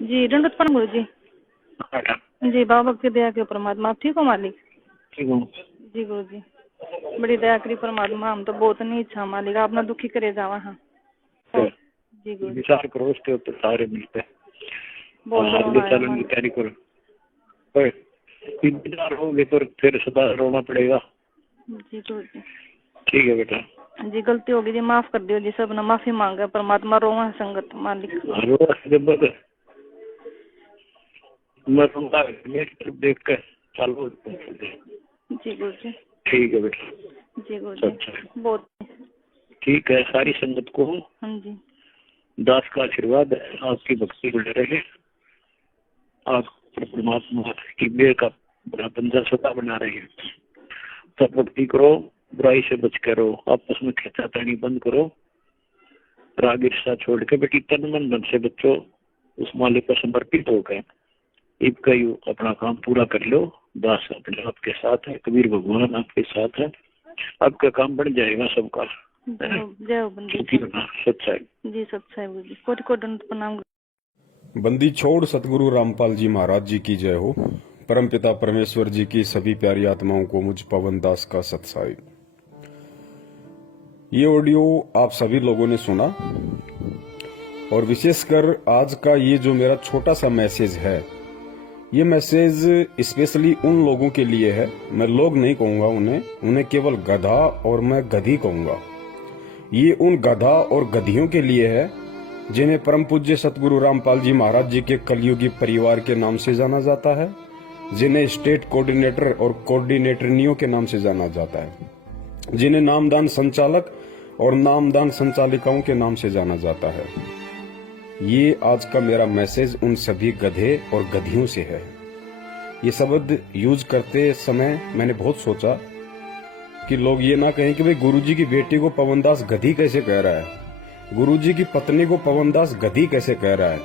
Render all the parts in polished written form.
जी दंडवत प्रणाम गुरु जी। बेटा जी बाबा की दया के परमात्मा। आप ठीक हो मालिक? ठीक हूँ। जी गुरु जी बड़ी दया करी परमात्मा। हम तो बहुत नहीं इच्छा मालिक आपने दुखी करे जावा। हाँ जी गुरु जी विचार करो उसके ऊपर सारे मिलते बहुत आगे रोना आया चलने की मालिक। तैयारी करो। ओए, इंतजार होगे तो फिर सदा रोना पड़ेगा। जी गुरु जी ठीक है बेटा। जी गलती होगी जी माफ कर दियो जी। सब ने माफी मांगा परमात्मा। रोवा है संगत मालिक। जब मैं रूंगा मेरी तरफ देख कर चालू। जी गुरु जी। ठीक है बेटा। जी गुरु जी अच्छा बहुत। ठीक है। सारी संगत को हाँ जी दास का आशीर्वाद है। आपकी भक्ति बढ़ रहे। आप परमात्मा की मेहर का बड़ा बंदा सदा बना रहे हैं। सब भक्ति करो, बुराई से बच कर रहो, आपस में खींचातानी बंद करो, राग ईर्ष्या छोड़ के बेटी तन मन धन से बच्चों उस मालिक पर समर्पित होकर इनका यू अपना काम पूरा कर लो। दास अपने आपके साथ है, कबीर भगवान आपके साथ है। आपका काम बढ़ जाएगा सबका। जय हो बंदी सच्चाई जी सच्चाई गुरु जी। कोटि कोटि दंडवत प्रणाम। बंदी छोड़ सतगुरु रामपाल जी महाराज जी की जय हो। परमपिता परमेश्वर जी की सभी प्यारी आत्माओं को मुझ पवन दास का सत्साई। ये ऑडियो आप सभी लोगों ने सुना और विशेषकर आज का ये जो मेरा छोटा सा मैसेज है, ये मैसेज स्पेशली उन लोगों के लिए है। मैं लोग नहीं कहूंगा उन्हें केवल गधा और मैं गधी कहूंगा। ये उन गधा और गधियों के लिए है जिन्हें परम पूज्य सतगुरु रामपाल जी महाराज जी के कलयुगी परिवार के नाम से जाना जाता है, जिन्हें स्टेट कोऑर्डिनेटर और कोऑर्डिनेटरनियों के नाम से जाना जाता है, जिन्हें नामदान संचालक और नामदान संचालिकाओं के नाम से जाना जाता है। ये आज का मेरा मैसेज उन सभी गधे और गधियों से है। ये शब्द यूज करते समय मैंने बहुत सोचा कि लोग ये ना कहें कि भाई गुरुजी की बेटी को पवनदास गधी कैसे कह रहा है, गुरुजी की पत्नी को पवनदास गधी कैसे कह रहा है।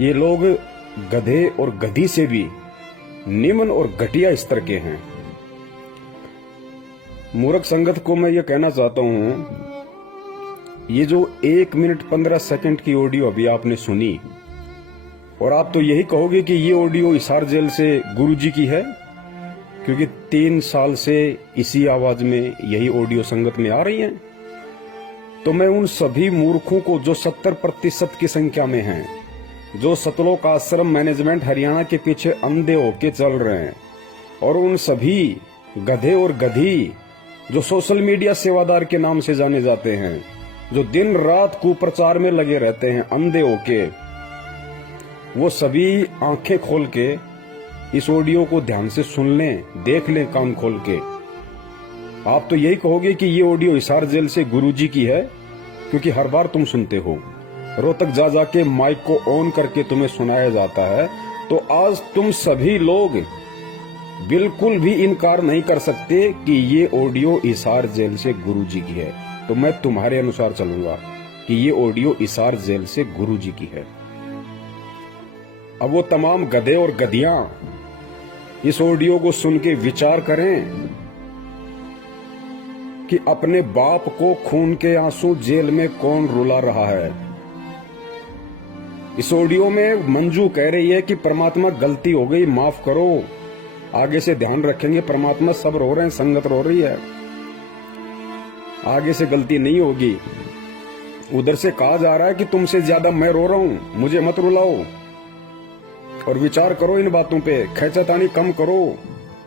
ये लोग गधे और गधी से भी निम्न और घटिया स्तर के हैं। मूर्ख संगत को मैं ये कहना चाहता हूं, ये जो 1 मिनट 15 सेकंड की ऑडियो अभी आपने सुनी और आप तो यही कहोगे कि ये ऑडियो हिसार जेल से गुरुजी की है, क्योंकि 3 साल से इसी आवाज में यही ऑडियो संगत में आ रही है। तो मैं उन सभी मूर्खों को जो 70% की संख्या में हैं, जो सतलोक आश्रम मैनेजमेंट हरियाणा के पीछे अंधे होके चल रहे हैं, और उन सभी गधे और गधी जो सोशल मीडिया सेवादार के नाम से जाने जाते हैं, जो दिन रात कुप्रचार में लगे रहते हैं अंधे होके, वो सभी आंखें खोल के इस ऑडियो को ध्यान से सुन लें, देख लें कान खोल के। आप तो यही कहोगे कि ये ऑडियो हिसार जेल से गुरुजी की है, क्योंकि हर बार तुम सुनते हो, रोहतक जा जाके माइक को ऑन करके तुम्हें सुनाया जाता है। तो आज तुम सभी लोग बिल्कुल भी इनकार नहीं कर सकते कि ये ऑडियो हिसार जेल से गुरुजी की है। तो मैं तुम्हारे अनुसार चलूंगा कि ये ऑडियो हिसार जेल से गुरुजी की है। अब वो तमाम गधे और गधियां इस ऑडियो को सुन के विचार करें कि अपने बाप को खून के आंसू जेल में कौन रुला रहा है। इस ऑडियो में मंजू कह रही है कि परमात्मा गलती हो गई, माफ करो, आगे से ध्यान रखेंगे। परमात्मा सब रो रहे हैं, संगत रो रही है, आगे से गलती नहीं होगी। उधर से कहा जा रहा है कि तुमसे ज्यादा मैं रो रहा हूं, मुझे मत रुलाओ। और विचार करो इन बातों पे, खैचतानी कम करो,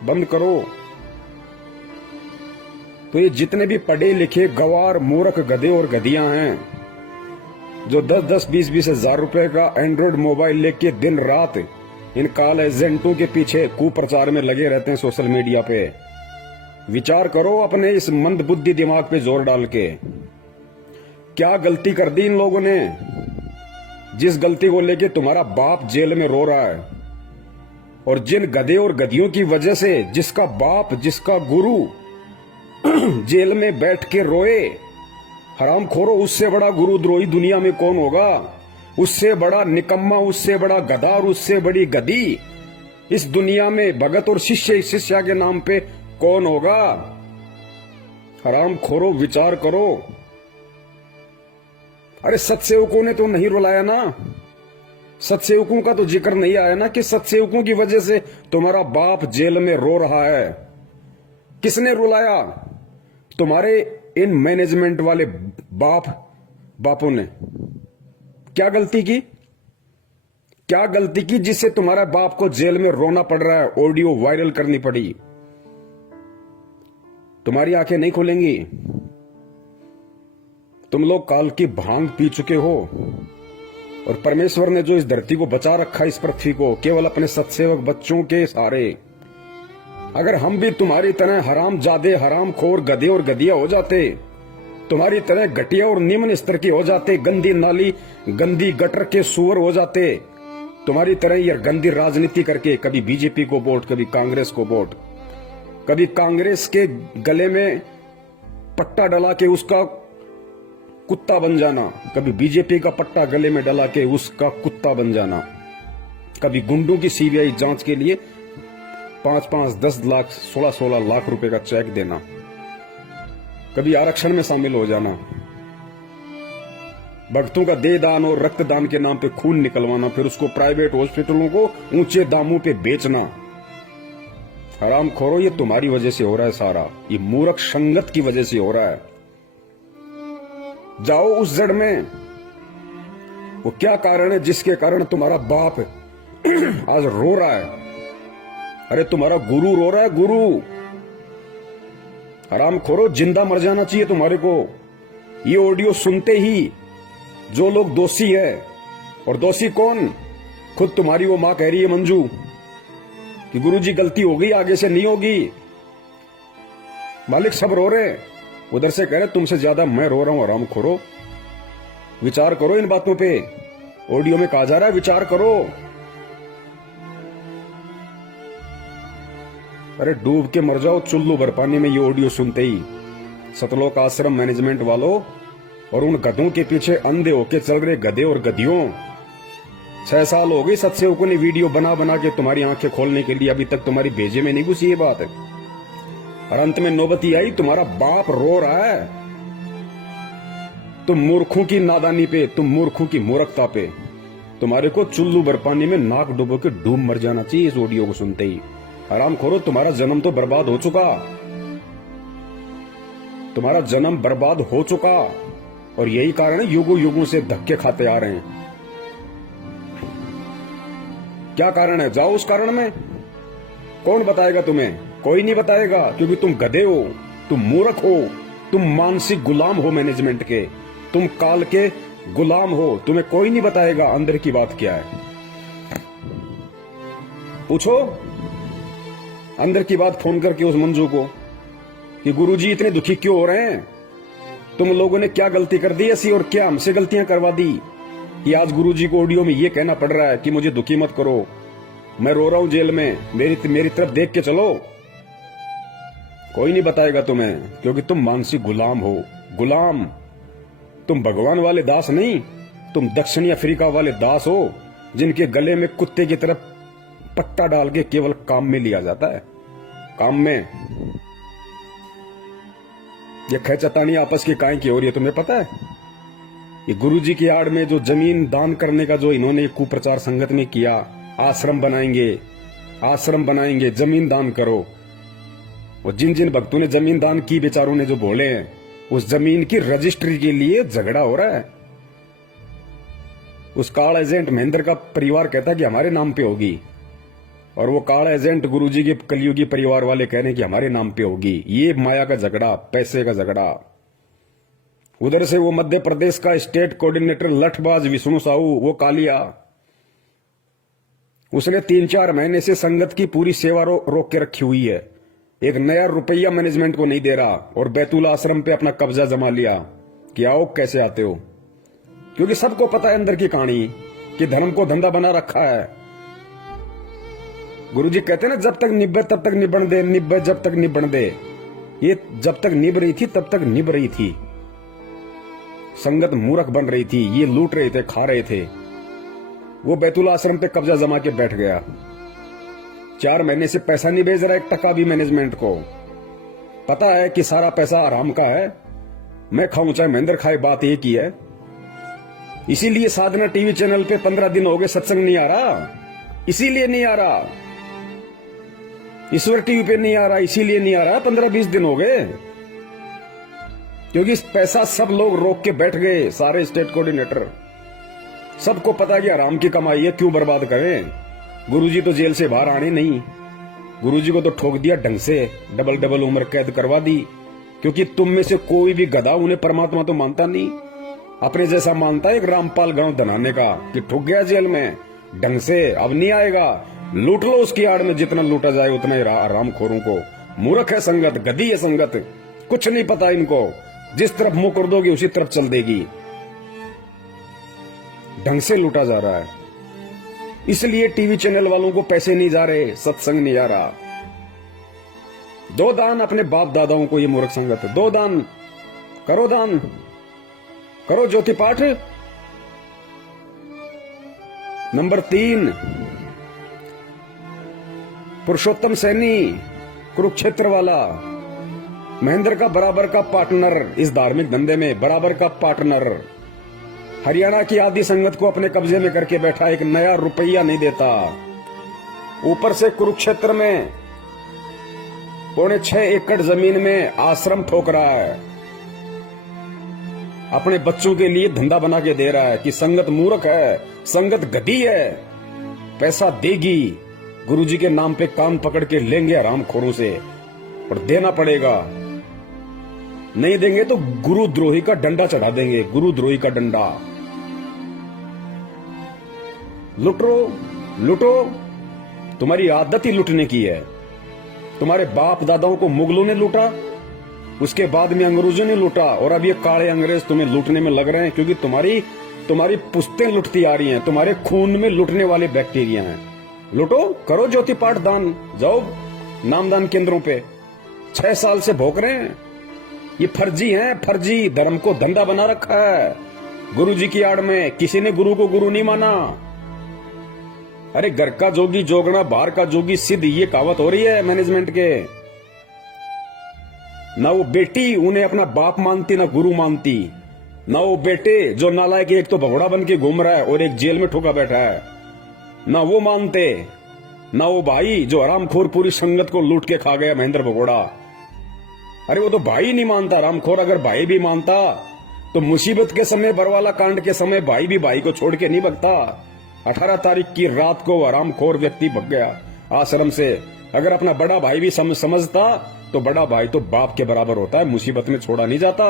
बंद करो। तो ये जितने भी पढ़े लिखे गवार मूर्ख गधे और गधियां हैं, जो 10-10 20-20 हजार रुपए का एंड्रॉइड मोबाइल लेके दिन रात इन काल एजेंटों के पीछे कुप्रचार में लगे रहते हैं सोशल मीडिया पे, विचार करो अपने इस मंद बुद्धि दिमाग पे जोर डाल के। क्या गलती कर दी इन लोगों ने, जिस गलती को लेके तुम्हारा बाप जेल में रो रहा है। और जिन गधे और गधियों की वजह से जिसका बाप, जिसका गुरु जेल में बैठ के रोए, हराम खोरो, उससे बड़ा गुरुद्रोही दुनिया में कौन होगा, उससे बड़ा निकम्मा, उससे बड़ा गधा और उससे बड़ी गधी इस दुनिया में भगत और शिष्य शिष्या के नाम पे कौन होगा। हराम खोरो, विचार करो। अरे सत्सेवकों ने तो नहीं रुलाया ना, सत्सेवकों का तो जिक्र नहीं आया ना कि सत्सेवकों की वजह से तुम्हारा बाप जेल में रो रहा है। किसने रुलाया? तुम्हारे इन मैनेजमेंट वाले बापों ने। क्या गलती की? क्या गलती की जिससे तुम्हारा बाप को जेल में रोना पड़ रहा है, ऑडियो वायरल करनी पड़ी? तुम्हारी आंखें नहीं खुलेंगी। तुम लोग काल की भांग पी चुके हो और परमेश्वर ने जो इस धरती को बचा रखा, इस पृथ्वी को, केवल अपने सत्सेवक बच्चों के सहारे। अगर हम भी तुम्हारी तरह हराम जादे, हराम खोर, गधे और गधिया हो जाते, तुम्हारी तरह घटिया और निम्न स्तर के हो जाते, गंदी नाली, गंदी गटर के सुअर हो जाते, तुम्हारी तरह ये गंदी राजनीति करके कभी बीजेपी को वोट, कभी कांग्रेस को वोट, कभी कांग्रेस के गले में पट्टा डला के उसका कुत्ता बन जाना, कभी बीजेपी का पट्टा गले में डला के उसका कुत्ता बन जाना, कभी गुंडों की सीबीआई जांच के लिए 5-5, 10 लाख, 16-16 लाख रुपए का चेक देना, कभी आरक्षण में शामिल हो जाना, भक्तों का दे दान और रक्तदान के नाम पे खून निकलवाना, फिर उसको प्राइवेट हॉस्पिटलों को ऊंचे दामों पे बेचना। हराम खोरो, ये तुम्हारी वजह से हो रहा है सारा। ये मूर्ख संगत की वजह से हो रहा है। जाओ उस जड़ में, वो क्या कारण है जिसके कारण तुम्हारा बाप आज रो रहा है? अरे तुम्हारा गुरु रो रहा है, गुरु। हराम खोरो, जिंदा मर जाना चाहिए तुम्हारे को। ये ऑडियो सुनते ही जो लोग दोषी है, और दोषी कौन? खुद तुम्हारी वो मां कह रही है मंजू कि गुरुजी गलती हो गई, आगे से नहीं होगी। मालिक सब रो रहे, उधर से कह रहे तुमसे ज्यादा मैं रो रहा हूं। हराम खोरो, विचार करो इन बातों पे। ऑडियो में कहा जा रहा है विचार करो। अरे डूब के मर जाओ चुल्लू भर पानी में ये ऑडियो सुनते ही। सतलोक आश्रम मैनेजमेंट वालों और उन गधों के पीछे अंधे होके चल रहे गधे और गधियों, 6 साल हो गए सत्सेवकों ने वीडियो बना बना के तुम्हारी आंखें खोलने के लिए, अभी तक तुम्हारी भेजे में नहीं घुसी ये बात है। और अंत में नौबती आई, तुम्हारा बाप रो रहा है। तुम मूर्खों की नादानी पे, तुम मूर्खों की मूर्खता पे, तुम्हारे को चुल्लू भर पानी में नाक डुबो के डूब मर जाना चाहिए इस ऑडियो को सुनते ही। हराम खोरो, तुम्हारा जन्म तो बर्बाद हो चुका, तुम्हारा जन्म बर्बाद हो चुका। और यही कारण है युगों युगों से धक्के खाते आ रहे हैं। क्या कारण है? जाओ उस कारण में। कौन बताएगा तुम्हें? कोई नहीं बताएगा, क्योंकि तुम गधे हो, तुम मूर्ख हो, तुम मानसिक गुलाम हो मैनेजमेंट के, तुम काल के गुलाम हो। तुम्हें कोई नहीं बताएगा अंदर की बात क्या है। पूछो अंदर की बात फोन करके उस मंजू को कि गुरुजी इतने दुखी क्यों हो रहे हैं, तुम लोगों ने क्या गलती कर दी ऐसी, और क्या हमसे गलतियां करवा दी कि आज गुरुजी को ऑडियो में ये कहना पड़ रहा है कि मुझे दुखी मत करो, मैं रो रहा हूं जेल में, मेरी तरफ देख के चलो। कोई नहीं बताएगा तुम्हें, क्योंकि तुम मानसिक गुलाम हो। गुलाम तुम भगवान वाले दास नहीं, तुम दक्षिणी अफ्रीका वाले दास हो, जिनके गले में कुत्ते की तरफ पट्टा डाल के केवल काम में लिया जाता है। काम में ये खैचतानी आपस की काहे की हो रही है तुम्हें पता है? ये गुरुजी की आड़ में जो जमीन दान करने का जो इन्होंने कुप्रचार संगत में किया, आश्रम बनाएंगे, जमीन दान करो। वो जिन जिन भक्तों ने जमीन दान की, बेचारों ने जो बोले हैं, उस जमीन की रजिस्ट्री के लिए झगड़ा हो रहा है। उस कार्ड एजेंट महेंद्र का परिवार कहता है कि हमारे नाम पे होगी, और वो कार्ड एजेंट गुरुजी के कलयुगी परिवार वाले कह रहे हैं कि हमारे नाम पे होगी। ये माया का झगड़ा, पैसे का झगड़ा। उधर से वो मध्य प्रदेश का स्टेट कोऑर्डिनेटर लठबाज विष्णु साहू, वो कालिया, उसने 3-4 महीने से संगत की पूरी सेवा रोक के रखी हुई है। एक नया रुपया मैनेजमेंट को नहीं दे रहा, और बैतूल आश्रम पे अपना कब्जा जमा लिया कि आओ कैसे आते हो, क्योंकि सबको पता है अंदर की कहानी कि धर्म को धंधा बना रखा है। गुरुजी कहते हैं ना, जब तक निब्बे तब तक निबण दे, निब्बे जब तक निबण दे। ये जब तक निभ रही थी तब तक निभ रही थी। संगत मूर्ख बन रही थी, ये लूट रहे थे, खा रहे थे। वो बैतूल आश्रम पे कब्जा जमा के बैठ गया। 4 महीने से पैसा नहीं भेज रहा, 1 टका भी मैनेजमेंट को। पता है कि सारा पैसा आराम का है, मैं खाऊं चाहे महेंद्र खाए, बात एक ही है। इसीलिए साधना टीवी चैनल पे 15 दिन हो गए सत्संग नहीं आ रहा, इसीलिए नहीं आ रहा। ईश्वर टीवी पे नहीं आ रहा, इसीलिए नहीं आ रहा। 15-20 दिन हो गए, क्योंकि पैसा सब लोग रोक के बैठ गए, सारे स्टेट कोऑर्डिनेटर। सबको पता है कि आराम की कमाई है, क्यों बर्बाद करें। गुरुजी तो जेल से बाहर आने नहीं, गुरुजी को तो ठोक दिया ढंग से, डबल उम्र कैद करवा दी। क्योंकि तुम में से कोई भी गधा उन्हें परमात्मा तो मानता नहीं, अपने जैसा मानता है एक रामपाल गांव धनाने का, कि ठुक गया जेल में ढंग से, अब नहीं आएगा। लूट लो उसकी आड़ में, जितना लूटा जाए उतना ही रामखोरों को। मूर्ख है संगत, गधी है संगत, कुछ नहीं पता इनको। जिस तरफ मुंह कर दोगे उसी तरफ चल देगी। ढंग से लूटा जा रहा है, इसलिए टीवी चैनल वालों को पैसे नहीं जा रहे, सत्संग नहीं आ रहा। दो दान अपने बाप दादाओं को, ये मूर्ख संगत। दो दान करो, दान करो, ज्योति पाठ। नंबर 3, पुरुषोत्तम सैनी कुरुक्षेत्र वाला, महेंद्र का बराबर का पार्टनर इस धार्मिक धंधे में, बराबर का पार्टनर। हरियाणा की आदि संगत को अपने कब्जे में करके बैठा, एक नया रुपया नहीं देता। ऊपर से कुरुक्षेत्र में 6.25 एकड़ जमीन में आश्रम ठोक रहा है, अपने बच्चों के लिए धंधा बना के दे रहा है। कि संगत मूर्ख है, संगत गधी है, पैसा देगी, गुरुजी के नाम पे कान पकड़ के लेंगे हरामखोरों से, और देना पड़ेगा। नहीं देंगे तो गुरुद्रोही का डंडा चढ़ा देंगे, गुरुद्रोही का डंडा। लुटो लुटो, तुम्हारी आदत ही लुटने की है। तुम्हारे बाप दादाओं को मुगलों ने लूटा, उसके बाद में अंग्रेजों ने लूटा, और अब ये काले अंग्रेज तुम्हें लूटने में लग रहे हैं, क्योंकि तुम्हारी पुश्तें लुटती आ रही हैं, तुम्हारे खून में लुटने वाले बैक्टीरिया हैं। लुटो, करो ज्योति पाठ दान, जाओ नामदान केंद्रों पे। 6 साल से भोग रहे हैं, ये फर्जी हैं, फर्जी धर्म को धंधा बना रखा है गुरुजी की आड़ में। किसी ने गुरु को गुरु नहीं माना। अरे घर का जोगी जोगना, बाहर का जोगी सिद्ध, ये कहावत हो रही है मैनेजमेंट के। ना वो बेटी उन्हें अपना बाप मानती, ना गुरु मानती। ना वो बेटे जो नालायक, एक तो भगोड़ा बन के घूम रहा है और एक जेल में ठुका बैठा है, ना वो मानते। ना वो भाई जो हरामखोर पूरी संगत को लूट के खा गया, महेंद्र भगोड़ा। अरे वो तो भाई नहीं मानता हरामखोर। अगर भाई भी मानता तो मुसीबत के समय, बरवाला कांड के समय, भाई भी भाई को छोड़ के नहीं भगता। 18 तारीख की रात को हरामखोर व्यक्ति भग गया आश्रम से। अगर अपना बड़ा भाई भी समझता तो बड़ा भाई तो बाप के बराबर होता है, मुसीबत में छोड़ा नहीं जाता।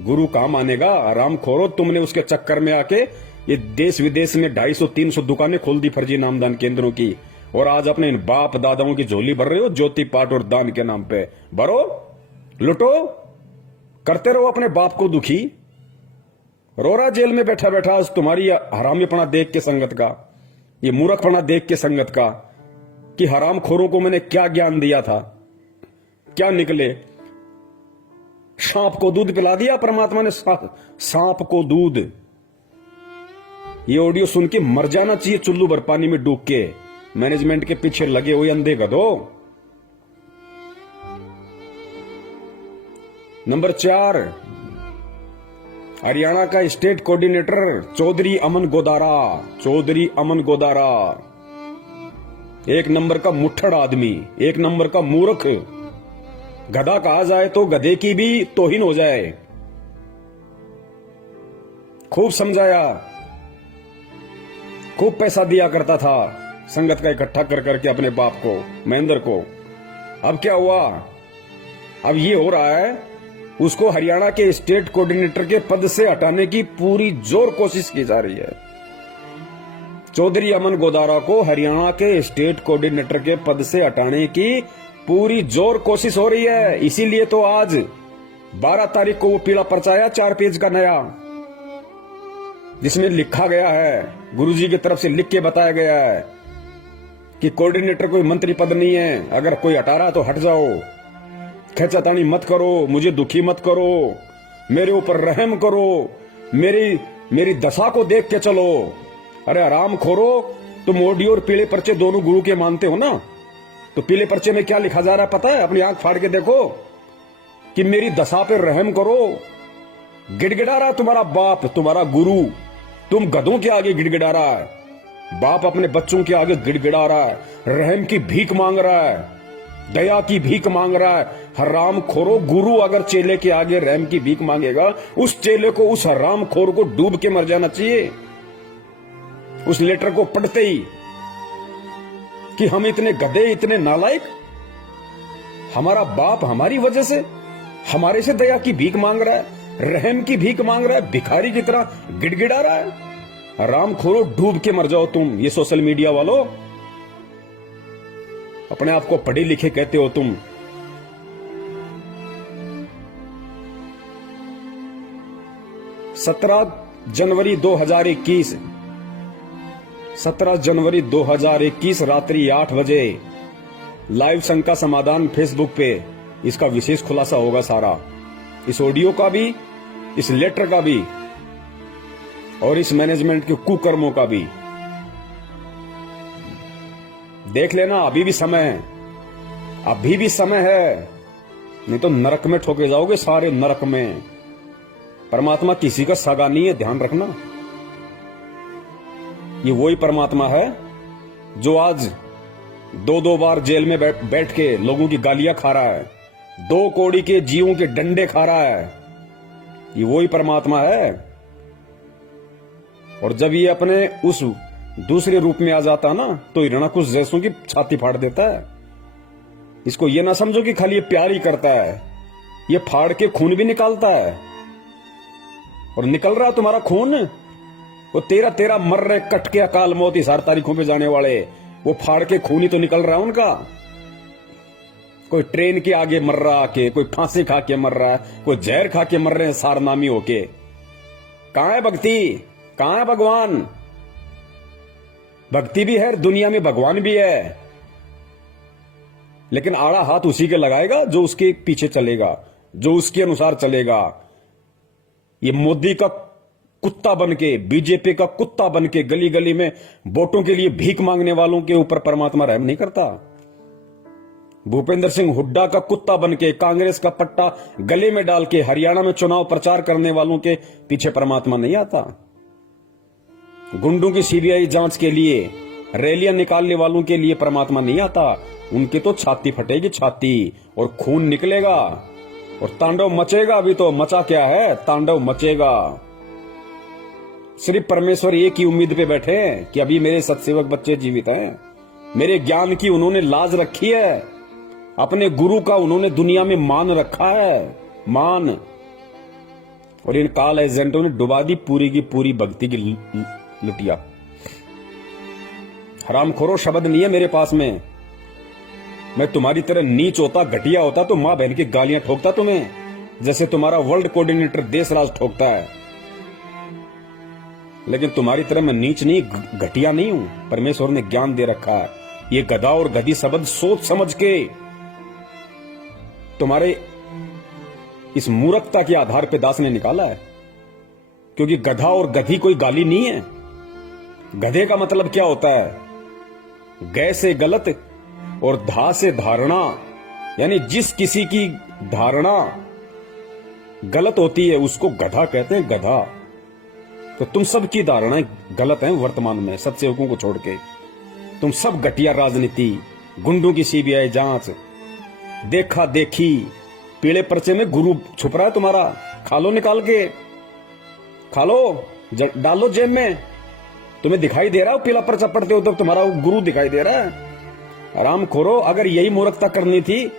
गुरु कहां मानेगा? हरामखोरो, तुमने उसके चक्कर में आके ये देश विदेश में 250-300 दुकानें खोल दी फर्जी नामदान केंद्रों की, और आज अपने इन बाप दादाओं की झोली भर रहे हो ज्योति पाठ और दान के नाम पे। भरो, लुटो, करते रहो अपने बाप को दुखी। रोरा जेल में बैठा बैठा आज तुम्हारी हरामीपना देख के संगत का, ये मूर्खपना देख के संगत का, कि हरामखोरों को मैंने क्या ज्ञान दिया था, क्या निकले। सांप को दूध पिला दिया परमात्मा ने, सांप को दूध। ये ऑडियो सुन के मर जाना चाहिए चुल्लू भर पानी में डूब के, मैनेजमेंट के पीछे लगे हुए अंधे गधो। नंबर 4, हरियाणा का स्टेट कोऑर्डिनेटर चौधरी अमन गोदारा। चौधरी अमन गोदारा एक नंबर का मुट्ठड़ आदमी, एक नंबर का मूर्ख। गधा कहा जाए तो गधे की भी तौहीन हो जाए। खूब समझाया, खूब पैसा दिया करता था संगत का इकट्ठा कर करके अपने बाप को, महेंद्र को। अब क्या हुआ? अब ये हो रहा है, उसको हरियाणा के स्टेट कोऑर्डिनेटर के पद से हटाने की पूरी जोर कोशिश की जा रही है। चौधरी अमन गोदारा को हरियाणा के स्टेट कोऑर्डिनेटर के पद से हटाने की पूरी जोर कोशिश हो रही है। इसीलिए तो आज 12 तारीख को वो पीला पर्चा आया 4 पेज का नया, जिसमें लिखा गया है, गुरुजी की तरफ से लिख के बताया गया है कि कोऑर्डिनेटर कोई मंत्री पद नहीं है, अगर कोई हटा रहा तो हट जाओ, खेचातानी मत करो, मुझे दुखी मत करो, मेरे ऊपर रहम करो, मेरी दशा को देख के चलो। अरे आराम खोरो, तुम ऑडियो और पीले पर्चे दोनों गुरु के मानते हो ना, तो पीले पर्चे में क्या लिखा जा रहा है पता है? अपनी आंख फाड़ के देखो कि मेरी दशा पे रहम करो, गिड़गिड़ा रहा है तुम्हारा बाप, तुम्हारा गुरु, तुम गधों के आगे गिड़गिड़ा रहा है। बाप अपने बच्चों के आगे गिड़गिड़ा रहा है, रहम की भीख मांग रहा है, दया की भीख मांग रहा है। हराम खोरो, गुरु अगर चेले के आगे रहम की भीख मांगेगा, उस चेले को, उस हराम खोर को डूब के मर जाना चाहिए उस लेटर को पढ़ते ही, कि हम इतने गधे, इतने नालायक। हमारा बाप हमारी वजह से, हमारे से दया की भीख मांग रहा है, रहम की भीख मांग रहा है, भिखारी की तरह गिड़गिड़ा रहा है। हराम खोरो, डूब के मर जाओ तुम। ये सोशल मीडिया वालों, अपने आप को पढ़े लिखे कहते हो तुम। जनवरी 2021 17 जनवरी 2021 रात्रि 8 बजे लाइव शंका समाधान फेसबुक पे इसका विशेष खुलासा होगा सारा, इस ऑडियो का भी, इस लेटर का भी और इस मैनेजमेंट के कुकर्मों का भी। देख लेना, अभी भी समय है, अभी भी समय है, नहीं तो नरक में ठोके जाओगे, सारे नरक में। परमात्मा किसी का सगा नहीं है, ध्यान रखना। ये वही परमात्मा है जो आज 2-2 बार जेल में बैठ के लोगों की गालियां खा रहा है, 2 कौड़ी के जीवों के डंडे खा रहा है। ये वही परमात्मा है। और जब ये अपने उस दूसरे रूप में आ जाता ना, तो हिरणाकुश जैसों की छाती फाड़ देता है। इसको ये ना समझो कि खाली ये प्यार ही करता है, ये फाड़ के खून भी निकालता है। और निकल रहा तुम्हारा खून, वो 13 मर रहे कट के अकाल मौत इस 4 तारीखों पे जाने वाले, वो फाड़ के खून ही तो निकल रहा है उनका। कोई ट्रेन के आगे मर रहा आके, कोई फांसी खा के मर रहा है, कोई जहर खा के मर रहे हैं सारनामी होके। कहां है भक्ति, कहां है भगवान? भक्ति भी है, दुनिया में भगवान भी है, लेकिन आड़ा हाथ उसी के लगाएगा जो उसके पीछे चलेगा, जो उसके अनुसार चलेगा। ये मोदी का कुत्ता बनके, बीजेपी का कुत्ता बनके गली गली में वोटों के लिए भीख मांगने वालों के ऊपर परमात्मा रहम नहीं करता। भूपेंद्र सिंह हुड्डा का कुत्ता बनके, कांग्रेस का पट्टा गले में डाल के हरियाणा में चुनाव प्रचार करने वालों के पीछे परमात्मा नहीं आता। गुंडों की सीबीआई जांच के लिए रैलियां निकालने वालों के लिए परमात्मा नहीं आता। उनकी तो छाती फटेगी, छाती, और खून निकलेगा और तांडव मचेगा। अभी तो मचा क्या है, तांडव मचेगा। सिर्फ परमेश्वर एक ही उम्मीद पे बैठे हैं कि अभी मेरे सत्सेवक बच्चे जीवित हैं, मेरे ज्ञान की उन्होंने लाज रखी है, अपने गुरु का उन्होंने दुनिया में मान रखा है, मान। और इन काल एजेंटों ने डुबा दी पूरी की पूरी भक्ति की लुटिया। हरामखोरो शब्द नहीं है मेरे पास में। मैं तुम्हारी तरह नीच होता, घटिया होता तो मां बहन की गालियां ठोकता तुम्हें, जैसे तुम्हारा वर्ल्ड कोऑर्डिनेटर देशराज ठोकता है। लेकिन तुम्हारी तरह मैं नीच नहीं, घटिया नहीं हूं। परमेश्वर ने ज्ञान दे रखा है। ये गधा और गधी शब्द सोच समझ के तुम्हारे इस मूर्खता के आधार पे दास ने निकाला है, क्योंकि गधा और गधी कोई गाली नहीं है। गधे का मतलब क्या होता है? गै से गलत और धा से धारणा, यानी जिस किसी की धारणा गलत होती है उसको गधा कहते हैं, गधा। तो तुम सब की धारणाएं गलत हैं वर्तमान में, सत्सेवकों को छोड़ के। तुम सब घटिया राजनीति, गुंडों की सीबीआई जांच, देखा देखी, पीले पर्चे में गुरु छुप रहा है तुम्हारा। खा लो, निकाल के खा लो, डालो जेब में। तुम्हें दिखाई दे रहा हो पीला पर्चा पढ़ते हो तो तुम्हारा गुरु दिखाई दे रहा है। आराम खोरो, अगर यही मूर्खता करनी थी,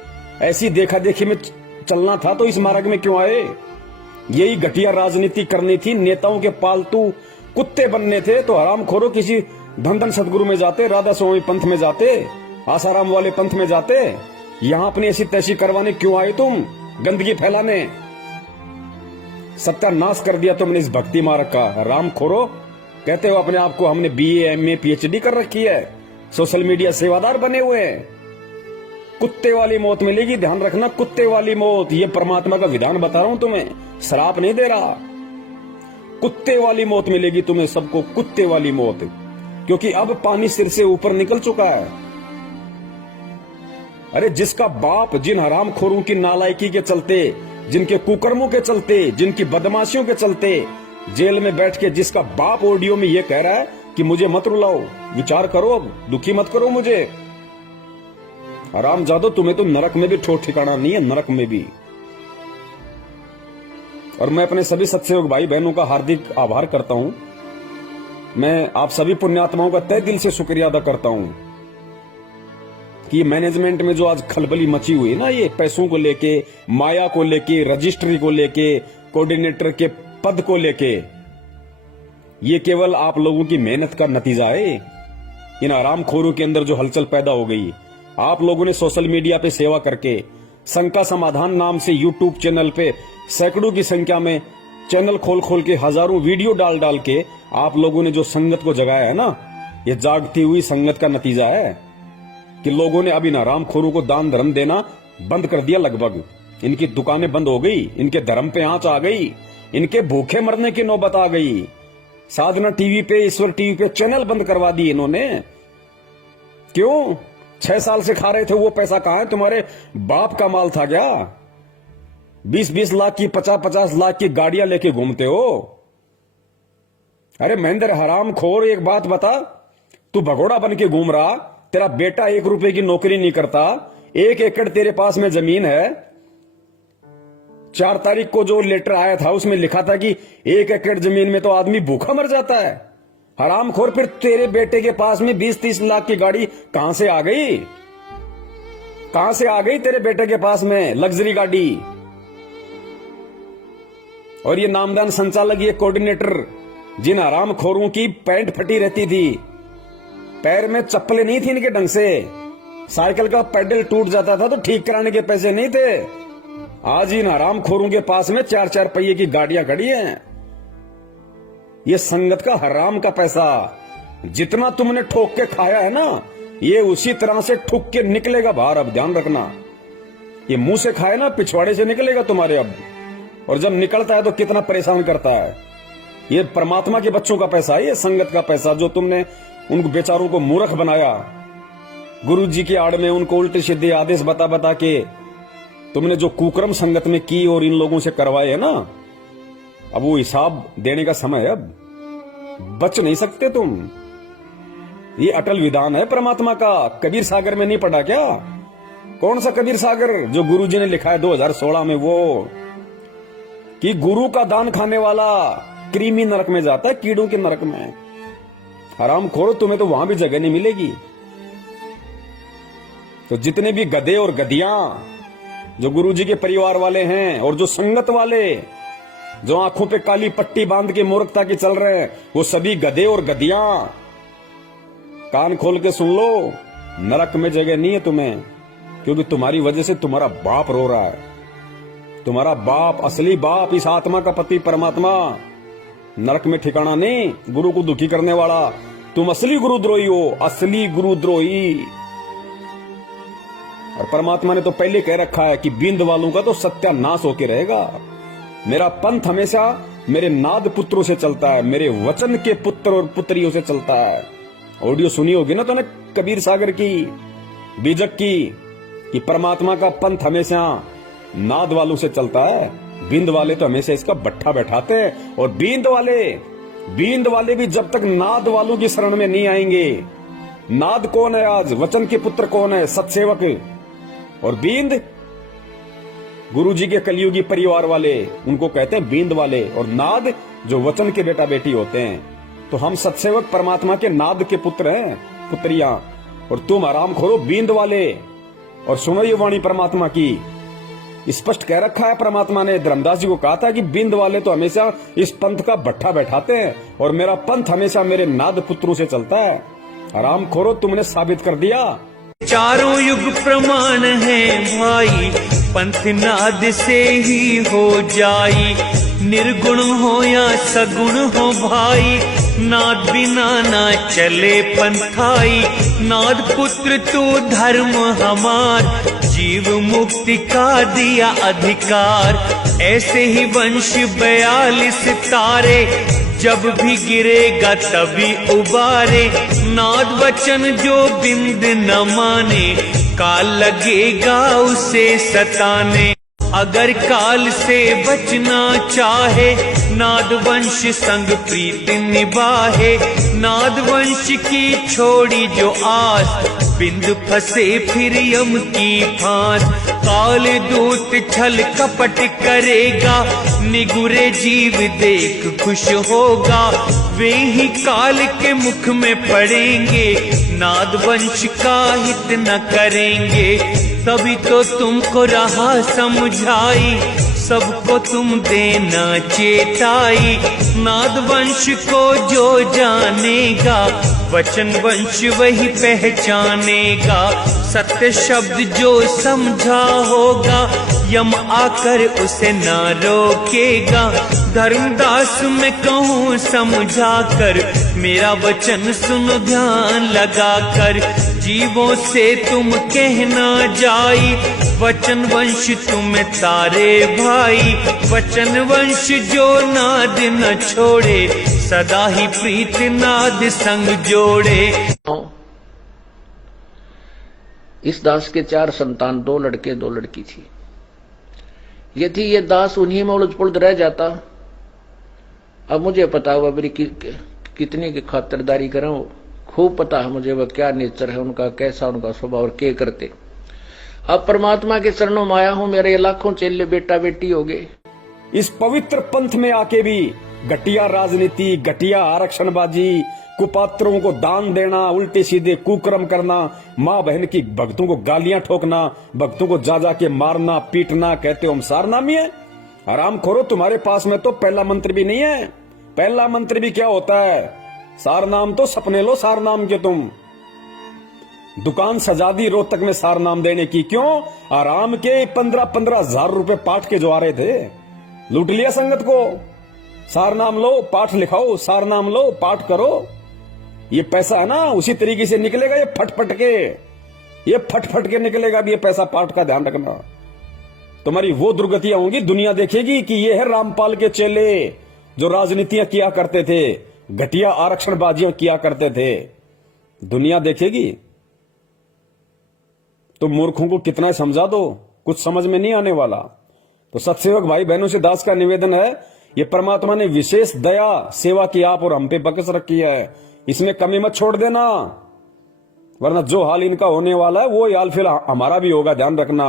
ऐसी देखा देखी में चलना था तो इस मार्ग में क्यों आए? यही घटिया राजनीति करनी थी, नेताओं के पालतू कुत्ते बनने थे तो हराम खोरो किसी धन सदगुरु में जाते, राधा स्वामी पंथ में जाते, आसाराम वाले पंथ में जाते। यहां अपनी ऐसी तैसी करवाने क्यों आए तुम? गंदगी फैलाने। सत्यानाश कर दिया तुमने इस भक्ति मार्ग का। राम खोरो, कहते हो अपने आप को हमने BA MA PhD कर रखी है, सोशल मीडिया सेवादार बने हुए हैं। कुत्ते वाली मौत मिलेगी, ध्यान रखना, कुत्ते वाली मौत। ये परमात्मा का विधान बता रहा हूं तुम्हें, श्राप नहीं दे रहा। कुत्ते वाली मौत मिलेगी तुम्हें सबको, कुत्ते वाली मौत, क्योंकि अब पानी सिर से ऊपर निकल चुका है। अरे जिसका बाप जिन हरामखोरों की नालायकी के चलते जिनके कुकर्मों के चलते, जिनकी बदमाशियों के चलते जेल में बैठ के जिसका बाप ऑडियो में ये कह रहा है कि मुझे मत रुलाओ, विचार करो, अब दुखी मत करो मुझे। हरामजादो, तुम्हें तो नरक में भी ठोर ठिकाना नहीं है, नरक में भी। और मैं अपने सभी सत्सेवक भाई बहनों का हार्दिक आभार करता हूं। मैं आप सभी पुण्यात्माओं का तहे दिल से शुक्रिया अदा करता हूं कि मैनेजमेंट में जो आज खलबली मची हुई है ना, ये पैसों को लेके, माया को लेके, रजिस्ट्री को लेके, कोऑर्डिनेटर के पद को लेके, ये केवल आप लोगों की मेहनत का नतीजा है। इन आरामखोरों के अंदर जो हलचल पैदा हो गई, आप लोगों ने सोशल मीडिया पे सेवा करके, शंका समाधान नाम से यूट्यूब चैनल पे सैकड़ों की संख्या में चैनल खोल खोल के, हजारों वीडियो डाल डाल के आप लोगों ने जो संगत को जगाया है ना, ये जागती हुई संगत का नतीजा है कि लोगों ने अब इन आरामखोरों को दान धर्म देना बंद कर दिया। लगभग इनकी दुकानें बंद हो गई, इनके धर्म पे आंच आ गई, इनके भूखे मरने की नौबत आ गई। साधना टीवी पे, ईश्वर टीवी पे चैनल बंद करवा दिए इन्होंने। क्यों? 6 साल से खा रहे थे वो पैसा कहां है? तुम्हारे बाप का माल था क्या? 20-20 लाख की, 50-50 लाख की गाड़ियां लेके घूमते हो। अरे महेंद्र हरामखोर, एक बात बता, तू भगोड़ा बन के घूम रहा, तेरा बेटा 1 रुपए की नौकरी नहीं करता, 1 एकड़ तेरे पास में जमीन है। 4 तारीख को जो लेटर आया था उसमें लिखा था कि 1 एकड़ जमीन में तो आदमी भूखा मर जाता है। हरामखोर, फिर तेरे बेटे के पास में 20-30 लाख की गाड़ी कहां से आ गई? कहां से आ गई तेरे बेटे के पास में लग्जरी गाड़ी? और ये नामदान संचालक, ये कोऑर्डिनेटर, जिन हरामखोरों की पैंट फटी रहती थी, पैर में चप्पलें नहीं थी इनके ढंग से, साइकिल का पैडल टूट जाता था तो ठीक कराने के पैसे नहीं थे, आज इन हरामखोरों के पास में 4-4 पहिए की गाड़ियां खड़ी हैं। ये संगत का हराम का पैसा जितना तुमने ठोक के खाया है ना, ये उसी तरह से ठुक के निकलेगा बाहर। अब ध्यान रखना, ये मुंह से खाए ना, पिछवाड़े से निकलेगा तुम्हारे अब। और जब निकलता है तो कितना परेशान करता है। ये परमात्मा के बच्चों का पैसा है, ये संगत का पैसा, जो तुमने उनको बेचारों को मूर्ख बनाया। गुरु जी की आड़ में उनको उल्टे सीधे आदेश बता बता के तुमने जो कुकर्म संगत में की और इन लोगों से करवाए है ना, अब वो हिसाब देने का समय है। अब बच नहीं सकते तुम। ये अटल विधान है परमात्मा का। कबीर सागर में नहीं पढ़ा क्या? कौन सा कबीर सागर जो गुरु जी ने लिखा है 2016 में, वो कि गुरु का दान खाने वाला कृमि नरक में जाता है, कीड़ों के नरक में। हरामखोरो, तुम्हें तो वहां भी जगह नहीं मिलेगी। तो जितने भी गधे और गधियां जो गुरु जी के परिवार वाले हैं और जो संगत वाले जो आंखों पे काली पट्टी बांध के मूर्खता की चल रहे हैं, वो सभी गधे और गधियां कान खोल के सुन लो, नरक में जगह नहीं है तुम्हें, क्योंकि तुम्हारी वजह से तुम्हारा बाप रो रहा है। तुम्हारा बाप, असली बाप, इस आत्मा का पति परमात्मा, नरक में ठिकाना नहीं गुरु को दुखी करने वाला। तुम असली गुरुद्रोही हो, असली गुरुद्रोही। और परमात्मा ने तो पहले कह रखा है कि बिंद वालों का तो सत्यानाश होके रहेगा। मेरा पंथ हमेशा मेरे नाद पुत्रों से चलता है, मेरे वचन के पुत्र और पुत्रियों से चलता है। ऑडियो सुनी होगी ना तुमने कबीर सागर की, बीजक की, कि परमात्मा का पंथ हमेशा नाद वालों से चलता है। बिंद वाले तो हमेशा इसका बट्ठा बैठाते हैं। और बिंद वाले भी जब तक नाद वालों की शरण में नहीं आएंगे। नाद कौन है आज? वचन के पुत्र कौन है? सत्सेवक। और बींद गुरु जी के कलियुगी परिवार वाले, उनको कहते हैं बींद वाले। और नाद जो वचन के बेटा बेटी होते हैं। तो हम सत्सेवक परमात्मा के नाद के पुत्र हैं, पुत्रियां। और तुम हरामखोरो बींद वाले। और सुनो ये वाणी परमात्मा की, स्पष्ट कह रखा है परमात्मा ने। धर्मदास जी को कहा था कि बिंद वाले तो हमेशा इस पंथ का भट्ठा बैठाते हैं और मेरा पंथ हमेशा मेरे नाद पुत्रों से चलता है। हरामखोरो, तुमने साबित कर दिया। चारों युग प्रमाण है भाई, पंथ नाद से ही हो जाई। निर्गुण हो या सगुण हो भाई, नाद बिना ना चले पंथाई। नाद पुत्र तू धर्म हमार, जीव मुक्ति का दिया अधिकार। ऐसे ही वंश 42 तारे, जब भी गिरेगा तभी उबारे। नाद वचन जो बिंद न माने, काल लगेगा उसे सताने। अगर काल से बचना चाहे नादवंश संग प्रीत निभाहे। नादवंश की छोड़ी जो आस बिंद फंसे फिर यम की फांस। काल दूत छल कपट करेगा निगुरे जीव देख खुश होगा। वे ही काल के मुख में पड़ेंगे नादवंश का हित न करेंगे। तभी तो तुमको रहा समझाई सबको तुम देना चेताई। नादवंश को जो जानेगा वचन वंश वही पहचानेगा। सत्य शब्द जो समझा होगा यम आकर उसे ना रोकेगा। धर्मदास मैं कहूँ समझा कर मेरा वचन सुनो ध्यान लगा कर। जीवों से तुम कहना जाई वचन वंश तुम्हें तारे भाई। वचन वंश जो नाद न छोड़े सदा ही प्रीत नाद संग जोड़े। इस दास के 4 संतान, 2 लड़के 2 लड़की थी। यदि ये दास उन्हीं में उलझ पुलझ रह जाता, अब मुझे पता हुआ मेरी कितनी की खातिरदारी करें, खूब पता है मुझे वह क्या नेचर है उनका, कैसा उनका स्वभाव और क्या करते। अब परमात्मा के चरणों में आया हूं, मेरे लाखों चेले बेटा बेटी हो गए। इस पवित्र पंथ में आके भी घटिया राजनीति, घटिया आरक्षणबाजी, कुपात्रों को दान देना, उल्टे सीधे कुकर्म करना, माँ बहन की भक्तों को गालियां ठोकना, भक्तों को जा के मारना पीटना, कहते हो हम सारनामी है। आराम खोरो, तुम्हारे पास में तो पहला मंत्र भी नहीं है। पहला मंत्र भी क्या होता है? सारनाम तो सपने लो सारनाम के तुम। दुकान सजा दी रोहतक में सारनाम देने की, क्यों? आराम के 15-15 हजार रुपए पाठ के जो आ रहे थे, लूट लिया संगत को। सारनाम लो, पाठ लिखाओ, सारनाम लो, पाठ करो। ये पैसा है ना उसी तरीके से निकलेगा, ये फट के निकलेगा भी ये पैसा। पाठ का ध्यान रखना, तुम्हारी वो दुर्गतियां होंगी, दुनिया देखेगी कि ये है रामपाल के चेले जो राजनीतियां किया करते थे, घटिया आरक्षणबाजियां किया करते थे। दुनिया देखेगी। तो मूर्खों को कितना समझा दो, कुछ समझ में नहीं आने वाला। तो सत्सेवक भाई बहनों से दास का निवेदन है, ये परमात्मा ने विशेष दया सेवा की आप और हम पे बख्श रखी है, इसमें कमी मत छोड़ देना, वरना जो हाल इनका होने वाला है वो हाल फिर हमारा भी होगा, ध्यान रखना।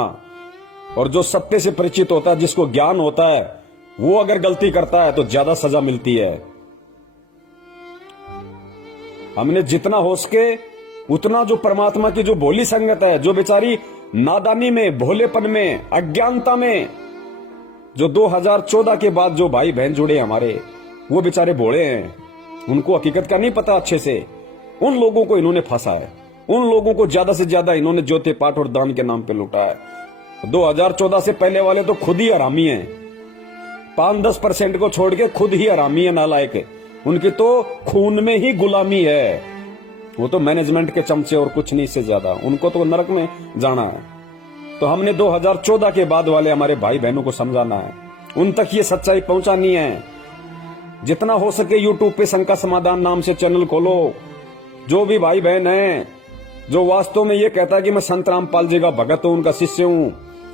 और जो सत्य से परिचित होता है, जिसको ज्ञान होता है, वो अगर गलती करता है तो ज्यादा सजा मिलती है। हमने जितना हो सके उतना जो परमात्मा की जो भोली संगत है, जो बेचारी नादानी में, भोलेपन में, अज्ञानता में, जो 2014 के बाद जो भाई बहन जुड़े हमारे, वो बेचारे भोले हैं, उनको हकीकत का नहीं पता अच्छे से। उन लोगों को इन्होंने फंसा है, उन लोगों को ज्यादा से ज्यादा इन्होंने ज्योति पाठ और दान के नाम पे लूटा है। 2014 से पहले वाले तो खुद ही हरामी हैं, 5-10% को छोड़ के खुद ही हरामी है, नालायक। उनकी तो खून में ही गुलामी है, वो तो मैनेजमेंट के चमचे और कुछ नहीं, इससे ज्यादा उनको तो नरक में जाना है। तो हमने 2014 के बाद वाले हमारे भाई बहनों को समझाना है, उन तक ये सच्चाई पहुंचानी है। जितना हो सके यूट्यूब पे शंका समाधान नाम से चैनल खोलो। जो भी भाई बहन है जो वास्तव में ये कहता है कि मैं संत रामपाल जी का भगत हूं, उनका शिष्य हूं,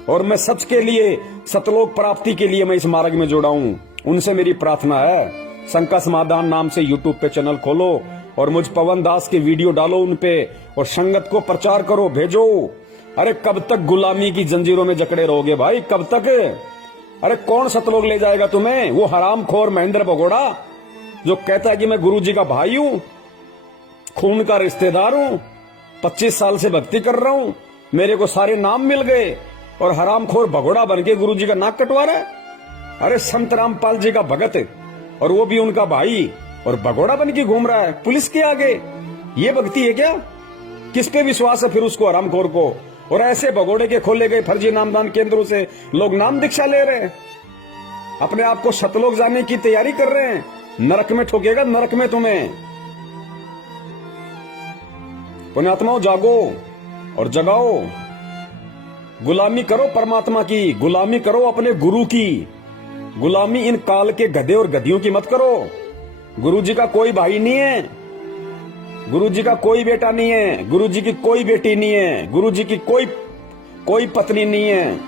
और मैं सच के लिए, सतलोक प्राप्ति के लिए मैं इस मार्ग में जुड़ा हूं, उनसे मेरी प्रार्थना है, शंका समाधान नाम से यूट्यूब पे चैनल खोलो और मुझ पवन दास के वीडियो डालो उन पे, और संगत को प्रचार करो, भेजो। अरे कब तक गुलामी की जंजीरों में जकड़े रहोगे भाई, कब तक? अरे कौन सतलोक ले जाएगा तुम्हें? वो हरामखोर महेंद्र भगोड़ा जो कहता है कि मैं गुरु जी का भाई हूं, खून का रिश्तेदार हूं, 25 साल से भक्ति कर रहा हूं, मेरे को सारे नाम मिल गए, और हरामखोर भगोड़ा बन के गुरु जी का नाक कटवा रहा है। अरे संत रामपाल जी का भगत, और वो भी उनका भाई, और भगोड़ा बन के घूम रहा है पुलिस के आगे। ये भक्ति है क्या? किस पे विश्वास है फिर उसको, हरामखोर को? और ऐसे भगोड़े के खोले गए फर्जी नामदान केंद्रों से लोग नाम दीक्षा ले रहे हैं, अपने आप को सतलोक जाने की तैयारी कर रहे हैं। नरक में ठोकेगा, नरक में तुम्हें। पुण्यात्माओं, जागो और जगाओ, गुलामी करो परमात्मा की, गुलामी करो अपने गुरु की, गुलामी इन काल के गधे और गधियों की मत करो। गुरु जी का कोई भाई नहीं है, गुरु जी का कोई बेटा नहीं है, गुरु जी की कोई बेटी नहीं है, गुरु जी की कोई पत्नी नहीं है।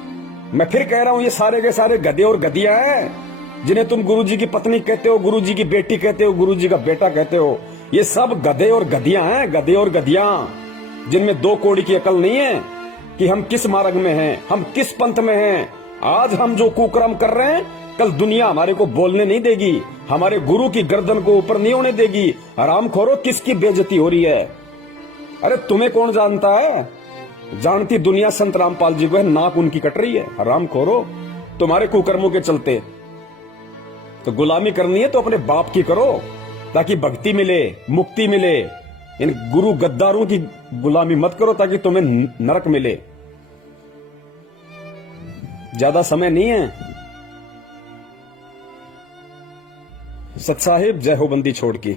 मैं फिर कह रहा हूं, ये सारे के सारे गधे और गधियां हैं जिन्हें तुम गुरुजी की पत्नी कहते हो, गुरुजी की बेटी कहते हो, गुरुजी का बेटा कहते हो। ये सब गधे और गधियां हैं, गधे और गधियां, जिनमें 2 कौड़ी की अकल नहीं है कि हम किस मार्ग में हैं, हम किस पंथ में हैं। आज हम जो कुकर्म कर रहे हैं, कल दुनिया हमारे को बोलने नहीं देगी, हमारे गुरु की गर्दन को ऊपर नहीं होने देगी। हराम खोरो, किसकी बेइज्जती हो रही है? अरे तुम्हें कौन जानता है? जानती दुनिया संत रामपाल जी को है, नाक उनकी कट रही है। हराम खोरो, तुम्हारे कुकर्मों के चलते। तो गुलामी करनी है तो अपने बाप की करो, ताकि भक्ति मिले, मुक्ति मिले। इन गुरु गद्दारों की गुलामी मत करो ताकि तुम्हें नरक मिले। ज्यादा समय नहीं है। सत साहिब, जय हो बंदी छोड़ की।